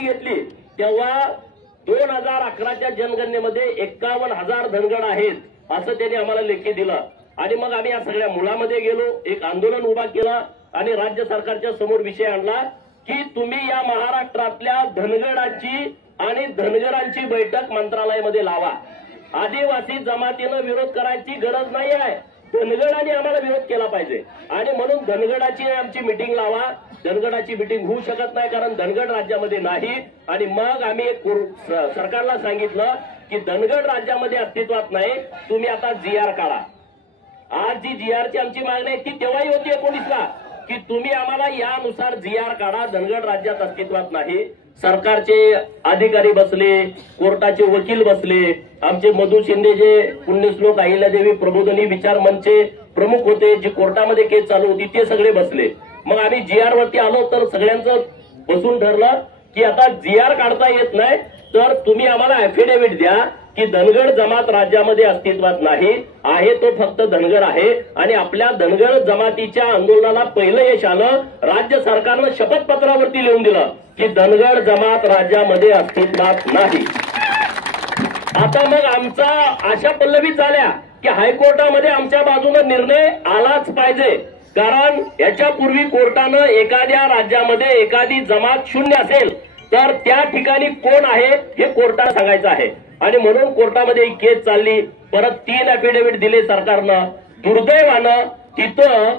घेतली तेव्हा 2011च्या जनगणनेमध्ये 51,000 धनगड आहेत असं त्यांनी आम्हाला लेखी दिलं। आणि मग आम्ही या सगळ्या मुलामध्ये गेलो, एक आंदोलन उभा केला आणि राज्य सरकारच्या समोर विषय आणला की तुम्ही या महाराष्ट्रातल्या धनगडाची आणि धनगरांची बैठक मंत्रालयामध्ये लावा। आदिवासी जमातीनं विरोध करायची गरज नाही आहे, धनगडाने आम्हाला विरोध केला पाहिजे आणि म्हणून धनगडाची आमची मीटिंग लावा। धनगडाची मीटिंग होऊ शकत नाही कारण धनगड राज्यामध्ये नाही। आणि मग आम्ही सरकारला सांगितलं की धनगड राज्यामध्ये अस्तित्वात नाही, तुम्ही आता जीआर काढा। आज जी जीआरची आमची मागणी आहे ती तेव्हाही होती 19ला की तुम्ही आम्हाला यानुसार जीआर काढा, धनगड राज्यात अस्तित्वात नाही। सरकारचे अधिकारी बसले, कोर्टाचे वकील बसले, आमचे मधु शिंदे जे पुण्यश्लोक अहिल्यादेवी प्रबोधिनी विचार मंचचे प्रमुख होते, जे कोर्टामध्ये केस चालू होती ते सगळे बसले। मग आम्ही जीआर वरती आलो तर सगळ्यांचं बसून ठरलं की आता जीआर काढता येत नाही तर तुम्ही आम्हाला ऍफिडेव्हिट द्या की धनगड जमात राज्यामध्ये अस्तित्वात नाही, आहे तो फक्त धनगर आहे। आणि आपल्या धनगर जमातीच्या आंदोलनाला पहिलं यश आलं, राज्य सरकारनं शपथपत्रावरती लिहून दिलं की धनगड जमात राज्यामध्ये अस्तित्वात नाही। आता मग आमचा आशा पल्लवी झाल्या की हायकोर्टामध्ये आमच्या बाजूने निर्णय आलाच पाहिजे, कारण याच्यापूर्वी कोर्टानं एखाद्या राज्यामध्ये एखादी जमात शून्य असेल तर त्या ठिकाणी कोण आहे हे कोर्टाला सांगायचं आहे। आणि म्हणून कोर्टामध्ये एक केस चालली, परत 3 ऍफिडेव्हिट दिले सरकारनं। दुर्दैवानं तिथं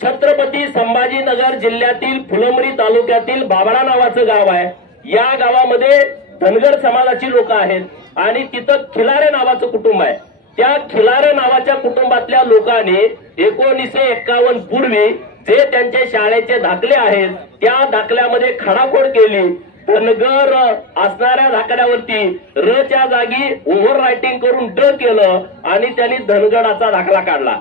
छत्रपती संभाजीनगर जिल्ह्यातील फुलंब्री तालुक्यातील बाबळा नावाचं गाव आहे, या गावामध्ये धनगर समाजाची लोक आहेत आणि तिथं खिलारे नावाचं कुटुंब आहे। त्या खिलारे नावाच्या कुटुंबातल्या लोकांनी 1951 पूर्वी जे त्यांचे शाळेचे दाखले आहेत त्या दाखल्यामध्ये खडाखोड केली, धनगर असणाऱ्या दाखल्यावरती र च्या जागी ओव्हर रायटिंग करून ड केलं आणि त्यांनी धनगडाचा दाखला काढला।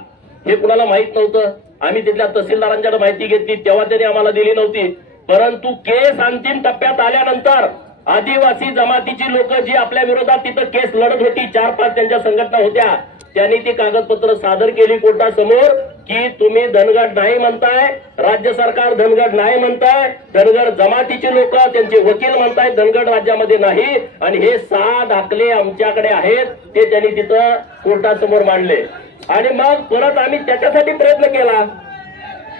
हे कुणाला माहित नव्हतं, आम्ही तिथल्या तहसीलदारांच्याकडे माहिती घेतली तेव्हा त्यांनी आम्हाला दिली नव्हती। परंतु केस अंतिम टप्प्यात आल्यानंतर आदिवासी जमातीची लोक जी आपल्या विरोधात तिथं केस लढत होती, 4-5 त्यांच्या संघटना होत्या, त्यांनी ती कागदपत्र सादर केली कोर्टासमोर की तुम्ही धनगड नाही म्हणताय, राज्य सरकार धनगड नाही म्हणताय, धनगड जमातीचे लोक त्यांचे वकील म्हणताय धनगड राज्यामध्ये नाही, आणि हे 6 दाखले आमच्याकडे आहेत ते त्यांनी तिथं कोर्टासमोर मांडले। आणि मग परत आम्ही त्याच्यासाठी प्रयत्न केला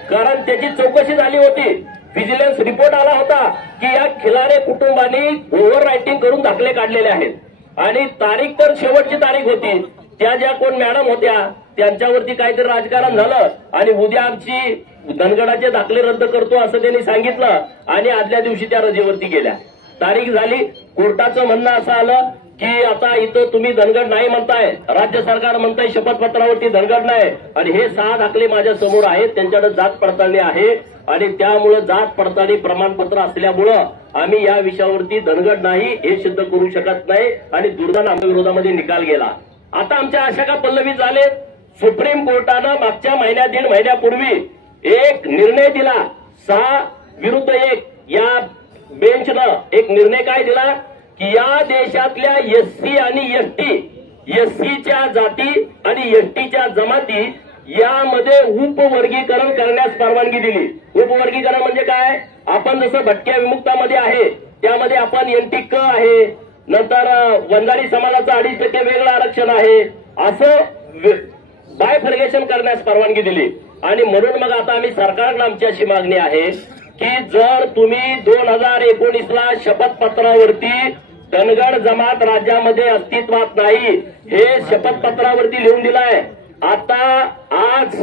कारण त्याची चौकशी झाली होती, व्हिजिलन्स रिपोर्ट आला होता की या खिलारे कुटुंबांनी ओव्हर रायटिंग करून दाखले काढलेले आहेत आणि तारीख तर शेवटची तारीख होती। त्या ज्या कोण मॅडम होत्या त्यांच्यावरती काहीतरी राजकारण झालं आणि उद्या आमची धनगडाचे दाखले रद्द करतो असं त्यांनी सांगितलं आणि आदल्या दिवशी त्या रजेवरती गेल्या। तारीख झाली, कोर्टाचं म्हणणं असं आलं की आता इथं तुम्ही धनगड नाही म्हणताय, राज्य सरकार म्हणताय शपथपत्रावरती धनगड नाही, आणि हे 6 दाखले माझ्या समोर आहेत, त्यांच्याकडे जात पडताळणी आहे आणि त्यामुळे जात पडताळणी प्रमाणपत्र असल्यामुळं आम्ही या विषयावरती धनगड नाही हे सिद्ध करू शकत नाही आणि दुर्दैवानं आमच्या विरोधामध्ये निकाल गेला। आता आमच्या आशा का पल्लवी झाले, सुप्रीम कोर्टानं मागच्या महिन्यात 1.5 महिन्यापूर्वी एक निर्णय दिला, 6-1 या बेंचनं एक निर्णय काय दिला की या देशातल्या एससी आणि एससीच्या जाती आणि एसटीच्या जमाती यामध्ये उपवर्गीकरण करण्यास परवानगी दिली। उपवर्गीकरण म्हणजे काय, आपण जसं भटक्या विमुक्तामध्ये आहे त्यामध्ये आपण एनटी क आहे, नंतर वंजारी समाजाचं 2.5% वेगळं आरक्षण आहे, असं बायफर्गेशन करण्यास परवानगी दिली। आणि म्हणून मग आता आम्ही सरकारला आमची अशी मागणी आहे की जर तुम्ही 2019ला शपथपत्रावरती धनगड जमात राज्यामध्ये अस्तित्वात नाही हे शपथपत्रावरती लिहून दिलाय, आता आज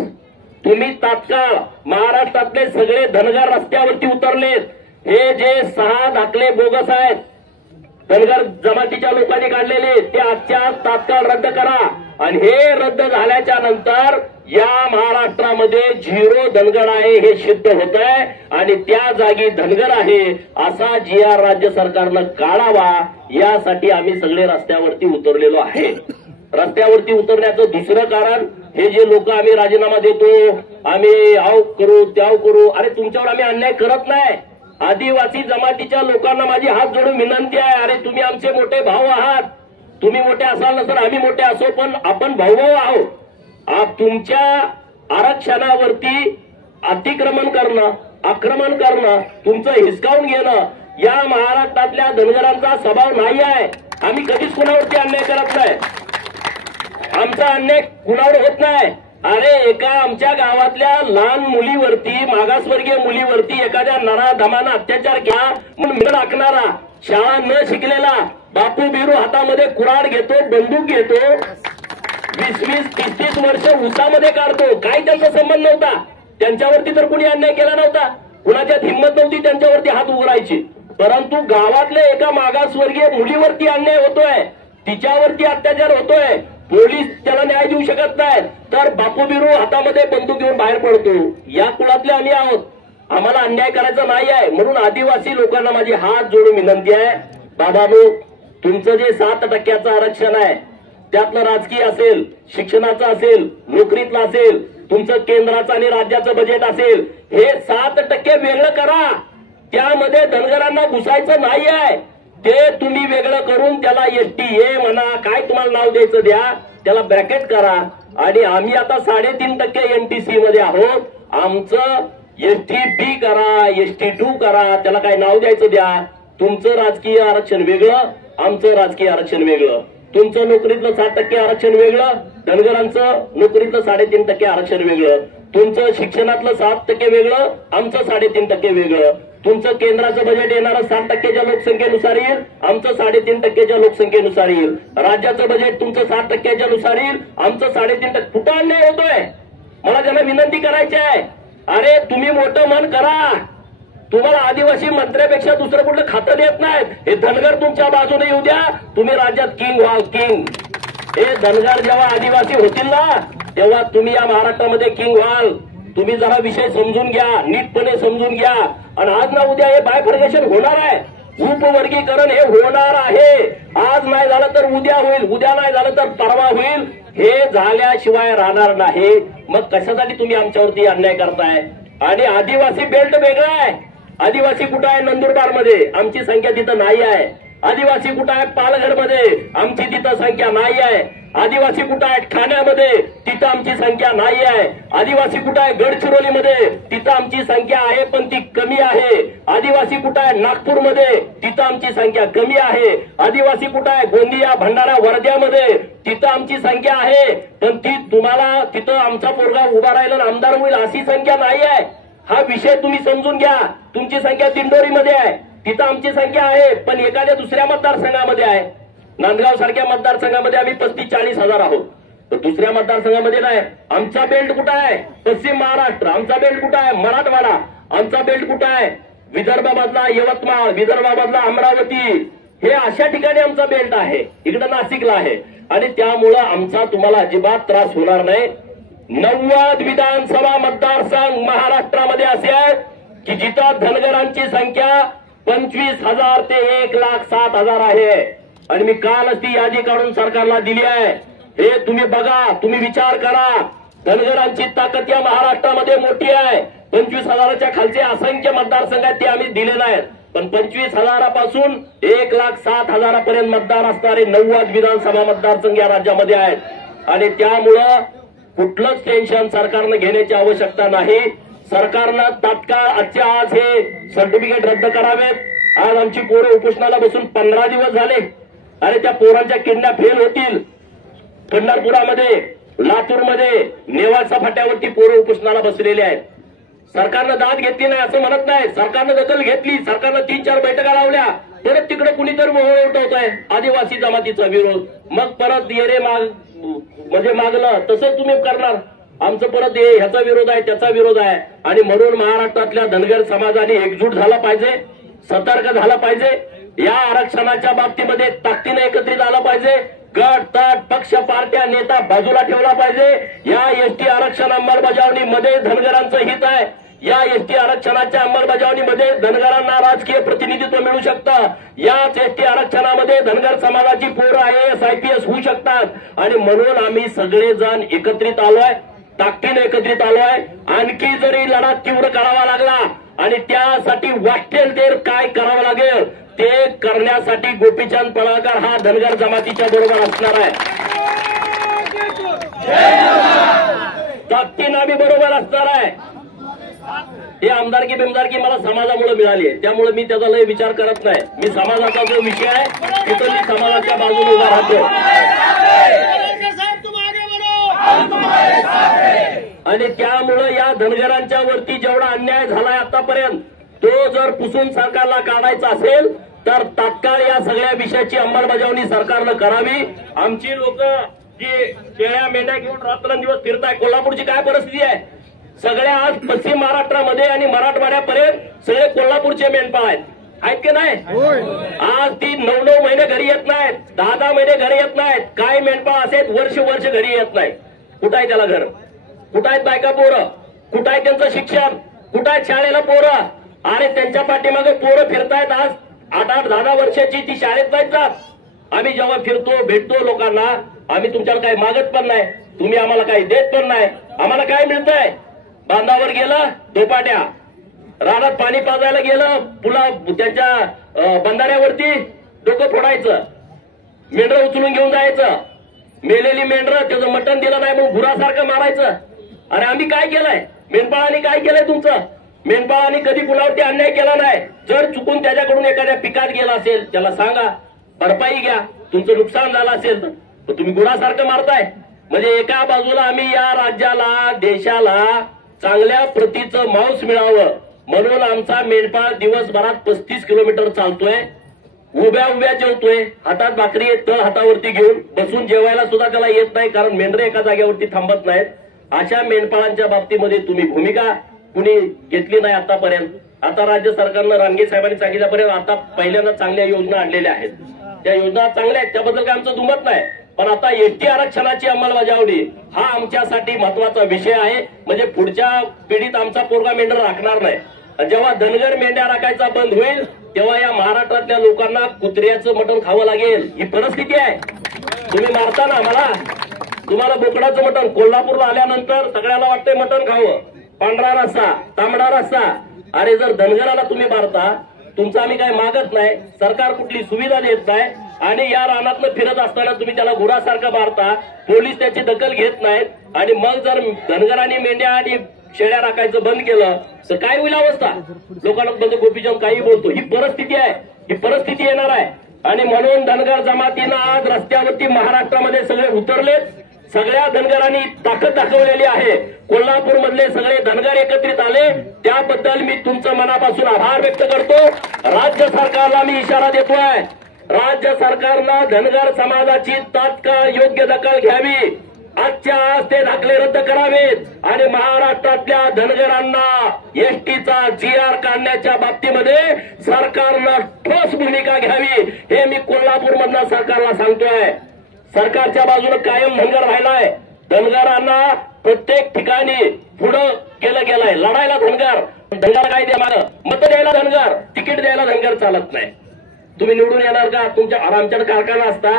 तुम्ही तात्काळ महाराष्ट्रातले सगळे धनगर रस्त्यावरती उतरलेत, हे जे 6 दाखले बोगस आहेत धनगर जमातीच्या लोकांनी काढलेले ते आजच्या तात्काळ रद्द करा, आणि हे रद्द झाल्याच्या नंतर या महाराष्ट्रामध्ये 0 धनगर आहे हे सिद्ध होत आहे आणि त्या जागी धनगर आहे असा जीआर राज्य सरकारनं काढावा, यासाठी आम्ही सगळे रस्त्यावरती उतरलेलो आहे। रस्त्यावरती उतरण्याचं दुसरं कारण हे जे लोक आम्ही राजीनामा देतो, आम्ही आव करू त्याव करू, अरे तुमच्यावर आम्ही अन्याय करत नाही। आदिवासी जमातीच्या लोकांना माझी हात जोडून विनंती आहे, अरे तुम्ही आमचे मोठे भाऊ आहात, तुम्ही मोठे असाल नसर आम्ही मोठे असो पण आपण भाऊ आहोत। तुमच्या आरक्षणावरती अतिक्रमण करणं, आक्रमण करणं, तुमचं हिसकावून घेणं या महाराष्ट्रातल्या धनगरांचा स्वभाव नाही आहे. आम्ही कधीच कुणावरती अन्याय करत नाही. आमचा अन्याय कुणावर होत नाही. अरे एका आमच्या गावातल्या लहान मुलीवरती, मागासवर्गीय मुलीवरती एखाद्या नराधमानं अत्याचार केला म्हणून टाकणारा, शाळा न शिकलेला बापू बिरू हातामध्ये कुऱ्हाड घेतो, बंदूक घेतो, 20-20, 30-30 वर्ष उसामध्ये काढतो. काय त्यांचा संबंध नव्हता. त्यांच्यावरती तर कुणी अन्याय केला नव्हता. कुणाच्यात हिंमत नव्हती त्यांच्यावरती हात उघडायची. परंतु गावातल्या एका मागासवर्गीय मुलीवरती अन्याय होतोय, तिच्यावरती अत्याचार होतोय, पोलीस त्याला न्याय देऊ शकत नाहीत, तर बापू बिरू हातामध्ये बंदूक घेऊन बाहेर पडतो. या कुळातले आम्ही आहोत. आम्हाला अन्याय करायचा नाही आहे. म्हणून आदिवासी लोकांना माझी हात जोडून विनंती आहे, बाबांनो, तुमचं जे 7% आरक्षण आहे त्यातलं राजकीय असेल, शिक्षणाचं असेल, नोकरीतलं असेल, तुमचं केंद्राचं आणि राज्याचं बजेट असेल, हे 7% वेगळं करा. त्यामध्ये धनगरांना घुसायचं नाही आहे. ते तुम्ही वेगळं करून त्याला STA म्हणा, काय तुम्हाला नाव द्यायचं द्या, त्याला ब्रॅकेट करा. आणि आम्ही आता 3.5% NTC मध्ये आहोत. आमचं STP करा, ST2 करा, त्याला काय नाव द्यायचं द्या. तुमचं राजकीय आरक्षण वेगळं, आमचं राजकीय आरक्षण वेगळं. तुमचं नोकरीतलं 7% आरक्षण वेगळं, धनगरांचं नोकरीतलं 3.5% आरक्षण वेगळं. तुमचं शिक्षणातलं 7% वेगळं, आमचं 3.5% वेगळं. तुमचं केंद्राचं बजेट येणारं 7%च्या लोकसंख्येनुसार येईल, आमचं 3.5%च्या लोकसंख्येनुसार येईल. राज्याचं बजेट तुमचं 7%च्या नुसार येईल, आमचं 3.5%. कुठं अन्याय होतोय? मला त्यांना विनंती करायची आहे, अरे तुम्ही मोठं मन करा. तुम्हाला आदिवासी मंत्र्यापेक्षा दुसरं कुठलं खातं देत नाहीत. हे धनगर तुमच्या बाजूने येऊ द्या, तुम्ही राज्यात किंग व्हाल, किंग. हे धनगर जेव्हा आदिवासी होतील ना, तेव्हा तुम्ही या महाराष्ट्रामध्ये किंग व्हाल. तुम्ही जरा विषय समजून घ्या, नीटपणे समजून घ्या. आणि आज ना उद्या हे बायफर्गेशन होणार आहे, उपवर्गीकरण हे होणार आहे. आज नाही झालं तर उद्या होईल, उद्या नाही झालं तर परवा होईल. हे झाल्याशिवाय राहणार नाही. मग कशासाठी तुम्ही आमच्यावरती अन्याय करताय? आणि आदिवासी बेल्ट वेगळा आहे. आदिवासी कुठं आहे? नंदुरबारमध्ये, आमची संख्या तिथं नाही आहे. आदिवासी कुठं आहे? पालघरमध्ये, आमची तिथं संख्या नाही आहे. आदिवासी कुठं आहे? ठाण्यामध्ये, तिथं आमची संख्या नाही आहे. आदिवासी कुठं आहे? गडचिरोलीमध्ये, तिथं आमची संख्या आहे पण ती कमी आहे. आदिवासी कुठं आहे? नागपूरमध्ये, तिथं आमची संख्या कमी आहे. आदिवासी कुठं आहे? गोंदिया, भंडारा, वर्ध्यामध्ये, तिथं आमची संख्या आहे पण ती तुम्हाला तिथं आमचा पोरगा उभा राहिला आमदार होईल अशी संख्या नाही आहे. हा विषय तुम्ही समजून घ्या. तुमची संख्या दिंडोरीमध्ये आहे, तिथं आमची संख्या आहे पण एखाद्या दुसऱ्या मतदारसंघामध्ये आहे. नांदगाव सारख्या मतदारसंघामध्ये आम्ही 35-40 हजार आहोत, तर दुसऱ्या मतदारसंघामध्ये नाही. आमचा बेल्ट कुठं आहे? पश्चिम महाराष्ट्र. आमचा बेल्ट कुठं आहे? मराठवाडा. आमचा बेल्ट कुठं आहे? विदर्भामधला यवतमाळ, विदर्भामधला अमरावती. हे अशा ठिकाणी आमचा बेल्ट आहे. इकडं नाशिकला आहे. आणि त्यामुळं आमचा तुम्हाला अजिबात त्रास होणार नाही. 90 विधानसभा मतदारसंघ महाराष्ट्रामध्ये असे आहेत की जिथं धनगरांची संख्या 25,000 ते 1,07,000 आहे. आणि मी कालच ती यादी काढून सरकारला दिली आहे. हे तुम्ही बघा, तुम्ही विचार करा. धनगरांची ताकद या महाराष्ट्रामध्ये मोठी आहे. 25,000च्या खालचे असंख्य मतदारसंघ आहेत ते आम्ही दिले नाहीत. पण 25,000पासून 1,07,000पर्यंत मतदार असणारे 90 विधानसभा मतदारसंघ या राज्यामध्ये आहेत. आणि त्यामुळं कुठलंच टेन्शन सरकारनं घेण्याची आवश्यकता नाही. सरकारनं तात्काळ आजच्या आज हे सर्टिफिकेट रद्द करावेत. आज आमची पोरं उपोषणाला बसून 15 दिवस झाले. अरे त्या पोरांच्या किडन्या फेल होतील. पंढरपुरामध्ये, लातूरमध्ये, नेवासा फाट्यावरती पोरं उपोषणाला बसलेले आहेत. सरकारनं दाद घेतली नाही असं म्हणत नाही. सरकारनं दखल घेतली. सरकारनं 3-4 बैठका लावल्या. परत तिकडे कुणीतरी मोहळ उठवत आहे आदिवासी जमातीचा विरोध. मग परत येरे म्हणजे मागलं तसंच तुम्ही करणार. आमचं परत ह्याचा विरोध आहे, त्याचा विरोध आहे. आणि म्हणून महाराष्ट्रातल्या धनगर समाजाने एकजूट झाला पाहिजे, सतर्क झाला पाहिजे. या आरक्षणाच्या बाबतीमध्ये ताकदीने एकत्रित आलं पाहिजे. गट, तट, पक्ष, पार्ट्या, नेता बाजूला ठेवला पाहिजे. या ST आरक्षण अंमलबजावणीमध्ये धनगरांचं हित आहे. या ST आरक्षणाच्या अंमलबजावणीमध्ये धनगरांना राजकीय प्रतिनिधित्व मिळू शकतं. याच ST आरक्षणामध्ये धनगर समाजाची पोरं IAS, IPS होऊ शकतात. आणि म्हणून आम्ही सगळेजण एकत्रित आलोय, ताकदीने एकत्रित आलोय. आणखी जरी लढा तीव्र करावा लागला आणि त्यासाठी वाटेल ते काय करावं लागेल ते करण्यासाठी गोपीचंद पडळकर हा धनगर जमातीच्या बरोबर असणार आहे. ताकदीने आम्ही बरोबर असणार आहे. ही आमदारकी बिमदारकी मला समाजामुळे मिळाली आहे, त्यामुळे मी त्याचा लय विचार करत नाही. मी समाजाचा जो विषय आहे तिथं मी समाजाच्या बाजूने उभा राहतो. आणि त्यामुळे या धनगरांच्या वरती जेवढा अन्याय झालाय आतापर्यंत, तो जर पुसून सरकारला काढायचा असेल तर तात्काळ या सगळ्या विषयाची अंमलबजावणी सरकारनं करावी. आमची लोक जी शेळ्या मेंढ्या घेऊन रात्रंदिवस फिरताय, कोल्हापूरची काय परिस्थिती आहे? सगळ्या आज पश्चिम महाराष्ट्रामध्ये आणि मराठवाड्यापर्यंत सगळे कोल्हापूरचे मेंढपाळ आहेत की नाही? आज ती 9-9 महिने घरी येत नाहीत, 10-10 महिने घरी येत नाहीत. काय मेंढपाळ असेल वर्ष घरी येत नाही. कुठं आहे त्याला घर? कुठं आहेत बायका पोरं? कुठं आहे त्यांचं शिक्षण? कुठं आहेत शाळेला पोरं? आणि त्यांच्या पाठीमागे पोरं फिरतायत आज 8-8, 10-10 वर्षाची, ती शाळेत नाहीत जात. आम्ही जेव्हा फिरतो भेटतो लोकांना, आम्ही तुमच्याला काही मागत पण नाही, तुम्ही आम्हाला काही देत पण नाही. आम्हाला काय मिळतंय? बांधावर गेलं धोपाट्या, रानात पाणी पाजायला गेलं पुला त्यांच्या बंधाऱ्यावरती डोकं फोडायचं, मेंढरं उचलून घेऊन जायचं, मेलेली मेंढरं त्याचं मटण दिलं नाही मग गुरासारखं मारायचं. अरे आम्ही काय केलंय? मेंढपाळांनी काय केलंय तुमचं? मेंढपाळांनी कधी कुणावरती अन्याय केला नाही. जर चुकून त्याच्याकडून एखाद्या पिकात गेला असेल त्याला सांगा, भरपाई घ्या. तुमचं नुकसान झालं असेल तर तुम्ही गुरासारखं मारताय. म्हणजे एका बाजूला आम्ही या राज्याला देशाला चांगल्या प्रतीचं मांस मिळावं म्हणून आमचा मेंढपाळ दिवसभरात 35 किलोमीटर चालतोय, उभ्या जेवतोय, हातात भाकरी तळ हातावरती घेऊन बसून जेवायला सुद्धा त्याला येत नाही, कारण मेंढरे एका जागेवरती थांबत नाहीत. अशा मेंढपाळांच्या बाबतीमध्ये तुम्ही भूमिका कुणी घेतली नाही आतापर्यंत. आता राज्य सरकारनं रानगे साहेबांनी सांगितल्यापर्यंत आता पहिल्यांदा चांगल्या योजना आणलेल्या आहेत. त्या योजना चांगल्या आहेत, त्याबद्दल काय आमचं दुमत नाही. पण आता एसटी आरक्षणाची अंमलबजावणी हा आमच्यासाठी महत्वाचा विषय आहे. म्हणजे पुढच्या पिढीत आमचा पोरगा मेंढर राखणार नाही. जेव्हा धनगर मेंढ्या राखायचा बंद होईल तेव्हा या महाराष्ट्रातल्या लोकांना कुत्र्याचं मटण खावं लागेल. ही परिस्थिती आहे. तुम्ही मारता ना मला, तुम्हाला बोकडाचं मटण कोल्हापूरला आल्यानंतर सगळ्याला वाटतंय मटण खावं, पांढरा रस्सा, तांबडा रस्सा. अरे जर धनगराला तुम्ही मारता, तुमचं आम्ही काही मागत नाही, सरकार कुठली सुविधा देत नाही, आणि या रानातनं फिरत असताना तुम्ही त्याला गुरासारखं मारता, पोलीस त्याची दखल घेत नाहीत, आणि मग जर धनगरांनी मेंढ्या आणि शेळ्या राखायचं बंद केलं तर काय होईल अवस्था? लोकांना बंद गोपीचंद काही बोलतो. ही परिस्थिती आहे, ही परिस्थिती येणार आहे. आणि म्हणून धनगर जमातीनं आज रस्त्यावरती महाराष्ट्रामध्ये सगळे उतरलेत. सगळ्या धनगरांनी ताकद दाखवलेली आहे. कोल्हापूर मधले सगळे धनगर एकत्रित आले, त्याबद्दल मी तुमचं मनापासून आभार व्यक्त करतो. राज्य सरकारला मी इशारा देतोय, राज्य सरकारनं धनगर समाजाची तात्काळ योग्य दखल घ्यावी. आजच्या आज ते दाखले रद्द करावेत आणि महाराष्ट्रातल्या धनगरांना एसटीचा GR काढण्याच्या बाबतीमध्ये सरकारनं ठोस भूमिका घ्यावी, हे मी कोल्हापूरमधल्या सरकारला सांगतोय. सरकारच्या बाजूने कायम धनगर राहिलाय. धनगरांना प्रत्येक ठिकाणी पुढं केलं गेलंय. लढायला धनगर काय द्या मागं, मत द्यायला धनगर, तिकीट द्यायला धनगर चालत नाही. तुम्ही निवडून येणार का? आमच्याकडे कारखाना असता,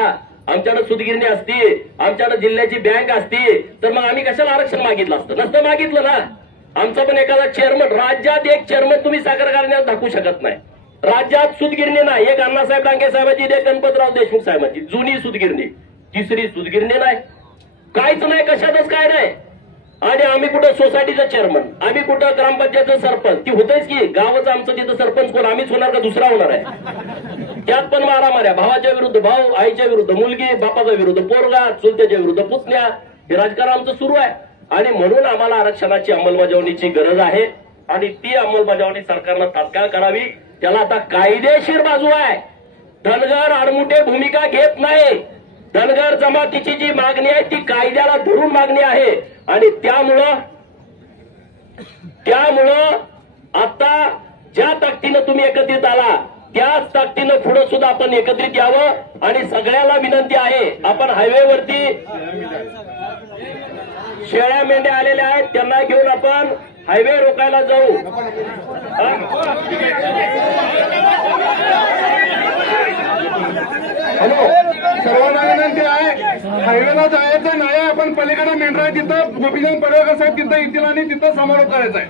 आमच्याकडे सूतगिरणी असती, आमच्याकडे जिल्ह्याची बँक असती, तर मग आम्ही कशाला आरक्षण मागितलं असतं? नसतं मागितलं ना. आमचा पण एखादा चेअरमन, राज्यात एक चेअरमन तुम्ही साखर कारखान्यात दाखवू शकत नाही. राज्यात सूतगिरणी नाही. एक अण्णासाहेब डांगे साहेबांची, एक गणपतराव देशमुख साहेबांची जुनी सूतगिरणी, तिसरी सूतगिरणी नाही, काहीच नाही, कशातच काय नाही. आणि आम्ही कुठं सोसायटीचं चेअरमन, आम्ही कुठं ग्रामपंचायतचं सरपंच, ती होतेच की गावाचं आमचं तिथं सरपंच कोण, आम्हीच होणार का दुसरा होणार आहे? त्यात पण मारामाऱ्या, भावाच्या विरुद्ध भाऊ, आईच्या विरुद्ध मुलगी, बापाच्या विरुद्ध पोरगा, चुलत्याच्या विरुद्ध पुतण्या, हे राजकारण आमचं सुरू आहे. आणि म्हणून आम्हाला आरक्षणाची अंमलबजावणीची गरज आहे आणि ती अंमलबजावणी सरकारनं तात्काळ करावी. त्याला आता कायदेशीर बाजू आहे. धनगर आडमुठे भूमिका घेत नाही. धनगर जमातीची जी मागणी आहे ती कायद्याला धरून मागणी आहे. आणि त्यामुळं आता ज्या ताकदीनं तुम्ही एकत्रित आला त्याच ताकदीनं पुढे सुद्धा आपण एकत्रित यावं. आणि सगळ्याला विनंती आहे, आपण हायवेवरती शेळ्या मेंढ्या आलेल्या आहेत, त्यांना घेऊन आपण हायवे रोकायला जाऊ. हॅलो, सर्वांना विनंती आहे, हायवेला जायचं नाही. आपण पलीकडे मेंढरा तिथं गोपीचंद पडळकर साहेब तिथं येतील आणि तिथं समारोप करायचा आहे.